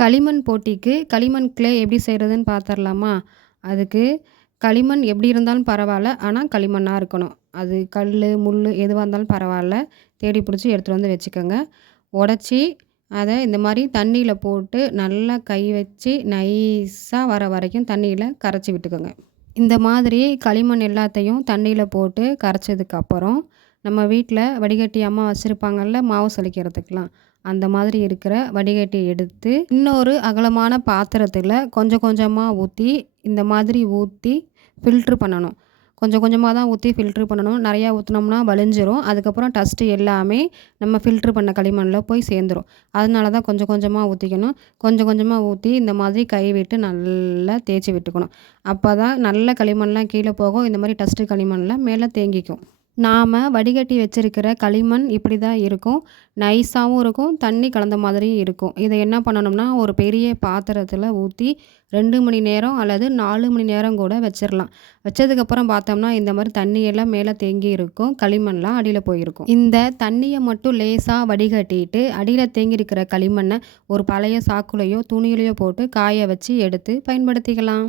களிமண் போட்டிக்கு களிமண் கிளே எப்படி செய்கிறதுன்னு பார்த்துடலாமா? அதுக்கு களிமண் எப்படி இருந்தாலும் பரவாயில்ல. ஆனால் களிமண்ணா இருக்கணும். அது கல், முள் எதுவா இருந்தாலும் பரவாயில்ல. தேடி பிடிச்சி எடுத்துகிட்டு வந்து வச்சுக்கோங்க. உடச்சி அதை இந்த மாதிரி தண்ணியில் போட்டு நல்லா கை வச்சு நைஸாக வர வரைக்கும் தண்ணியில் கரைச்சி விட்டுக்கோங்க. இந்த மாதிரி களிமண் எல்லாத்தையும் தண்ணியில் போட்டு கரைச்சதுக்கப்புறம் நம்ம வீட்டில் வடிகட்டி அம்மா வச்சுருப்பாங்கள்ல மாவு சலிக்கிறதுக்கெலாம், அந்த மாதிரி இருக்கிற வடிகட்டி எடுத்து இன்னொரு அகலமான பாத்திரத்தில் கொஞ்சம் கொஞ்சமாக ஊற்றி இந்த மாதிரி ஊற்றி ஃபில்ட்ரு பண்ணணும். கொஞ்சம் கொஞ்சமாக தான் ஊற்றி ஃபில்ட்ரு பண்ணணும். நிறையா ஊற்றினோம்னா வழிஞ்சிரும். அதுக்கப்புறம் டஸ்ட்டு எல்லாமே நம்ம ஃபில்ட்ரு பண்ண களிமண்ணில் போய் சேர்ந்துரும். அதனால தான் கொஞ்சம் கொஞ்சமாக ஊற்றிக்கணும். கொஞ்சம் கொஞ்சமாக ஊற்றி இந்த மாதிரி கை விட்டு நல்லா தேய்ச்சி விட்டுக்கணும். அப்போ தான் நல்ல களிமண்லாம் கீழே போகும். இந்த மாதிரி டஸ்ட்டு களிமண்லாம் மேலே தேங்கிக்கும். நாம் வடிகட்டி வச்சுருக்கிற களிமண் இப்படி தான் இருக்கும். நைஸாகவும் இருக்கும், தண்ணி கலந்த மாதிரியும் இருக்கும். இதை என்ன பண்ணணும்னா ஒரு பெரிய பாத்திரத்தில் ஊற்றி 2 மணி நேரம் அல்லது 4 மணி நேரம் கூட வச்சிடலாம். வச்சதுக்கப்புறம் பார்த்தோம்னா இந்த மாதிரி தண்ணியெல்லாம் மேலே தேங்கி இருக்கும், களிமண்லாம் அடியில் போயிருக்கும். இந்த தண்ணியை மட்டும் லேசாக வடிகட்டிட்டு அடியில் தேங்கியிருக்கிற களிமண்ணை ஒரு பழைய சாக்குலையோ துணியிலையோ போட்டு காய வச்சு எடுத்து பயன்படுத்திக்கலாம்.